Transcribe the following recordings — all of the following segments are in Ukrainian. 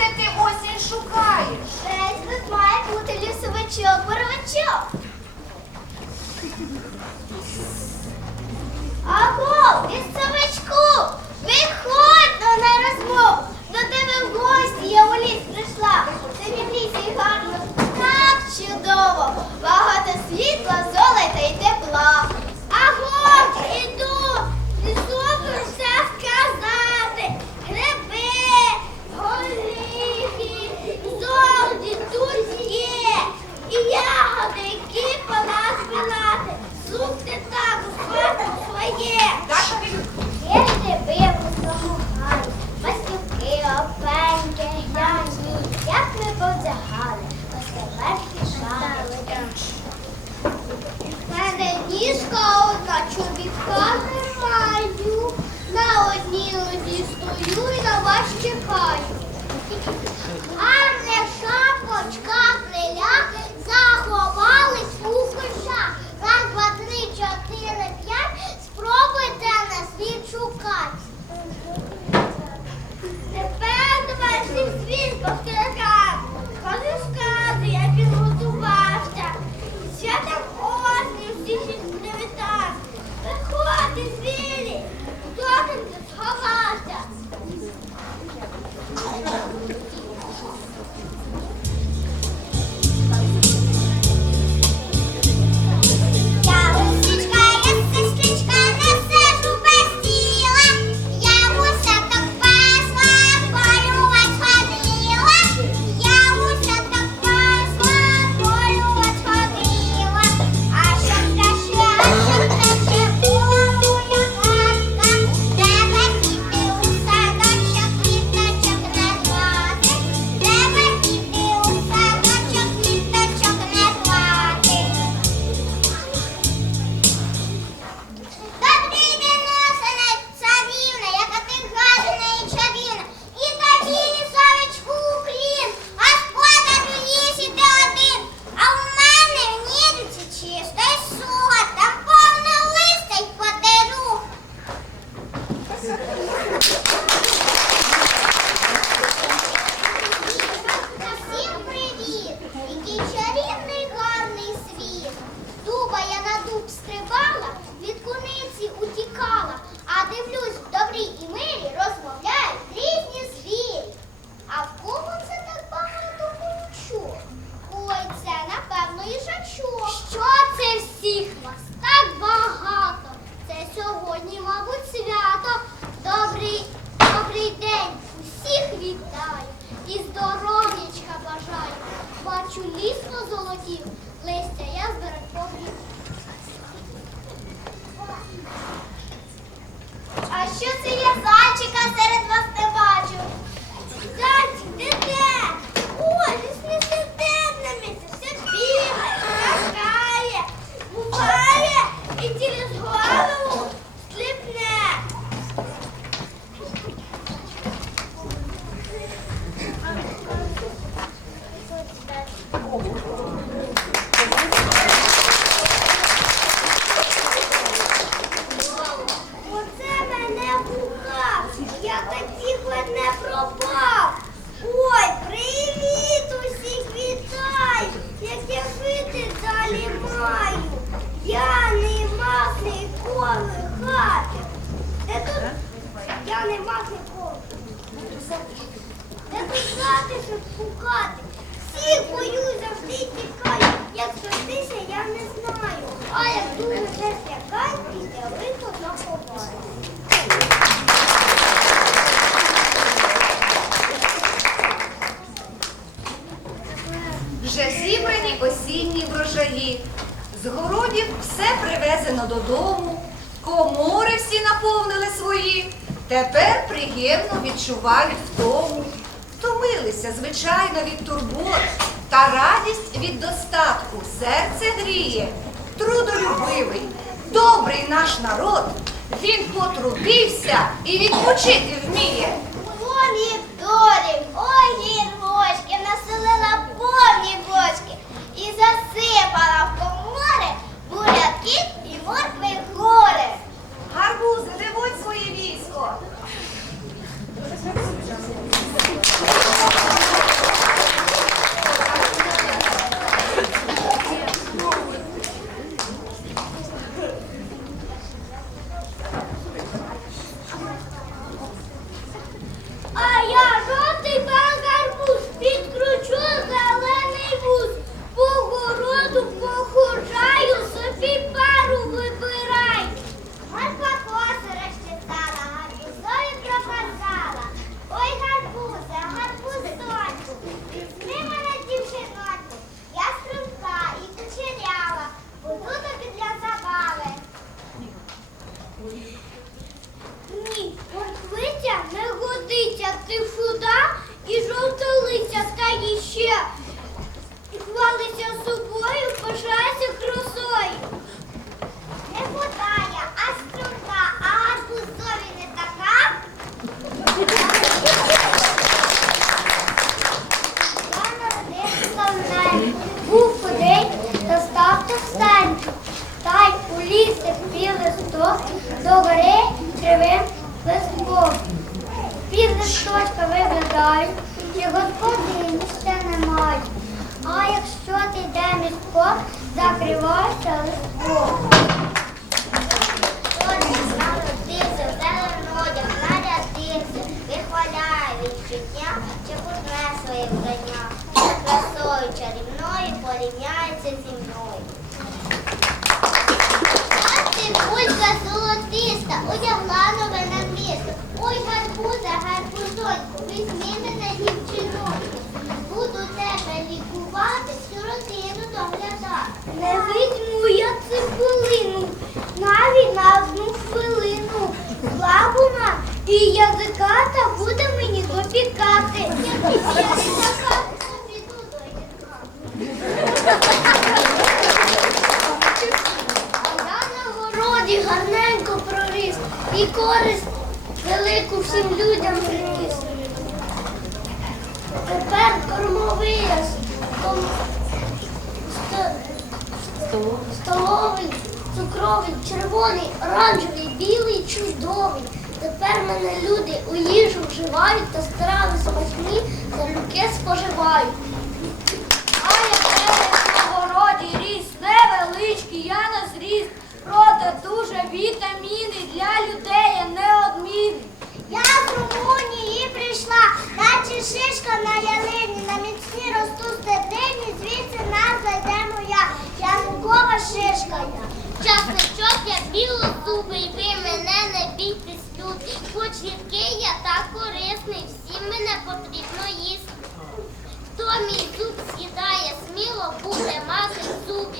же ти осінь шукаєш? Шесть тут має бути лісовичок, боровичок. Аго, лісовичку, виходь до на розмову. До тебе в гості я у ліс прийшла. Тобі в лісі гарно, так чудово. Багато світла, золота і тепла. Аго, іди. Що це все привезено додому, комори всі наповнили свої, тепер приємно відчувають втому. Втомилися, звичайно, від турбот, та радість від достатку серце гріє, трудолюбивий, добрий наш народ. Він потрудився і відпочити вміє. Закривається листком. Народився, в зелений нарядився, вихваляє відчуття, чи путне своє вдання, з красою чарівною порівняється зі мною. Цибулька золотиста, одягла нове на місто. Ой, гарбуза, гарбузоньку, візьми мене дівчиноньку. Буду всю родину доглядати. Не візьму я цибулину, навіть на одну хвилину. Слабуна і язиката буде мені допікати. Гарненько проріс і користь велику всім людям цукровий, червоний, оранжевий, білий, чудовий. Тепер мене люди у їжу вживають та страви смачні залюбки споживають. А я на городі ріс, невеличкий, я на зріст. Проте дуже вітаміни для людей є неодмінні. Я з Румунії прийшла, наче шишка на ялині, на міцні росту стебнині, звідси назва йде моя Янкова шишка я. Часничок я білозубий, ви мене не бійтесь, люди. Хоч гіркий я та корисний, всім мене потрібно їсти. Хто мій зуб з'їдає, сміло буде мати зуби.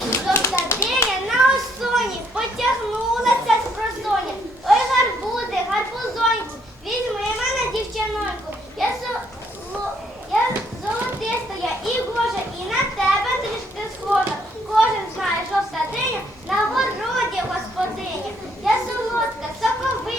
Доктадиня на осоні потягнулася з просоні. Ой, гарбузи, гарбузоньки, візьми мене, дівчиноньку. Я золотиста, я і божа, і на тебе трішки схожа. Кожен знає, що в садині на городі господиня. Я солодка, соковита.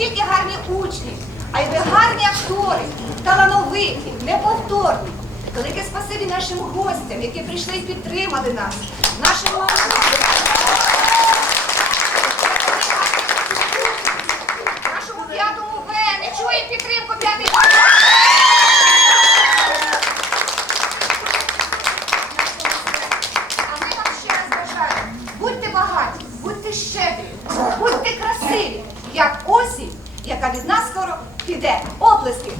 тільки гарні учні, а й ви гарні актори, талановиті, неповторні. Велике спасибі нашим гостям, які прийшли і підтримали нас, нашим молодим. піде. Оплески.